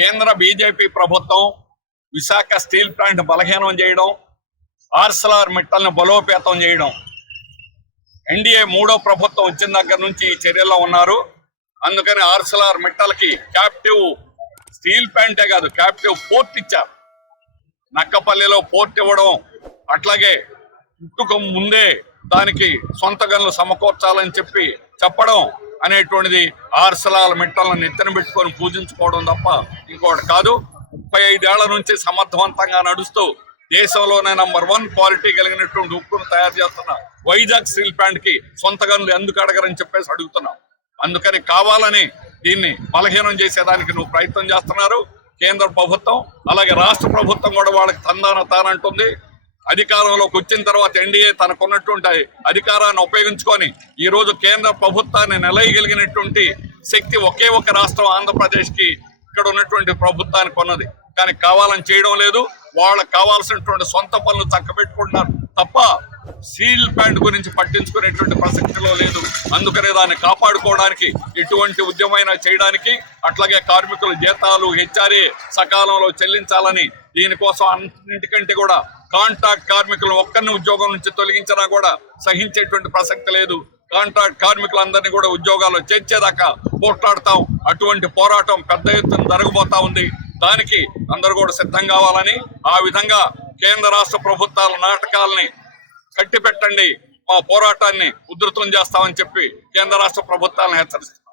కేంద్ర బీజేపీ ప్రభుత్వం Visakha steel plant బలహీనం చేయడం ఆర్సలార్ మిట్టల్ని బలోపేతం చేయడం. ఎన్డీఏ మూడో ప్రభుత్వం వచ్చిన దగ్గర నుంచి ఈ చర్యల్లో ఉన్నారు. అందుకని ఆర్సలార్ మిట్టలకి క్యాప్టివ్ స్టీల్ ప్లాంటే కాదు క్యాప్టివ్ పోర్ట్ ఇచ్చారు. నక్కపల్లిలో పోర్ట్ ఇవ్వడం అట్లాగే పుట్టుక ముందే దానికి సొంత గనులు సమకూర్చాలని చెప్పి చెప్పడం అనేటువంటిది ఆర్సలాల మిట్టలను నెత్తిన పెట్టుకొని పూజించుకోవడం తప్ప ఇంకోటి కాదు ముప్పై ఐదేళ్ళ నుంచి సమర్థవంతంగా నడుస్తూ దేశంలోనే నంబర్ వన్ క్వాలిటీ కలిగినటువంటి ఉక్కును తయారు చేస్తున్న వైజాగ్ స్టీల్ ప్లాంట్కి సొంత గనులు ఎందుకు అడగరని చెప్పేసి అడుగుతున్నాం. అందుకని కావాలని దీన్ని బలహీనం చేసేదానికి నువ్వు ప్రయత్నం చేస్తున్నారు. కేంద్ర ప్రభుత్వం అలాగే రాష్ట్ర ప్రభుత్వం కూడా వాళ్ళకి తందాన తానంటుంది. అధికారంలోకి వచ్చిన తర్వాత ఎన్డీఏ తనకున్నటువంటి అధికారాన్ని ఉపయోగించుకొని ఈ రోజు కేంద్ర ప్రభుత్వాన్ని నిలయగలిగినటువంటి శక్తి ఒకే ఒక రాష్ట్రం ఆంధ్రప్రదేశ్కి ఇక్కడ ఉన్నటువంటి ప్రభుత్వానికి ఉన్నది. కానీ కావాలని చేయడం లేదు. వాళ్ళకి కావాల్సినటువంటి సొంత పనులు చక్కబెట్టుకుంటున్నారు. తప్ప సీల్ ప్యాంట్ గురించి పట్టించుకునేటువంటి ప్రసక్తిలో లేదు. అందుకనే దాన్ని కాపాడుకోవడానికి ఎటువంటి ఉద్యమైనా చేయడానికి అట్లాగే కార్మికుల జీతాలు హెచ్ఆర్ఏ సకాలంలో చెల్లించాలని దీనికోసం అన్నింటికంటే కూడా కాంట్రాక్ట్ కార్మికులు ఒక్కరిని ఉద్యోగం నుంచి తొలగించినా కూడా సహించేటువంటి ప్రసక్తి లేదు. కాంట్రాక్ట్ కార్మికులందరినీ కూడా ఉద్యోగాలు చేర్చేదాకా పోట్లాడతాం. అటువంటి పోరాటం పెద్ద ఎత్తున జరగబోతా ఉంది. దానికి అందరూ కూడా సిద్ధం కావాలని ఆ విధంగా కేంద్ర రాష్ట్ర ప్రభుత్వాల నాటకాలని కట్టి పెట్టండి మా పోరాటాన్ని ఉధృతం చేస్తామని చెప్పి కేంద్ర రాష్ట్ర ప్రభుత్వాలను హెచ్చరిస్తున్నాం.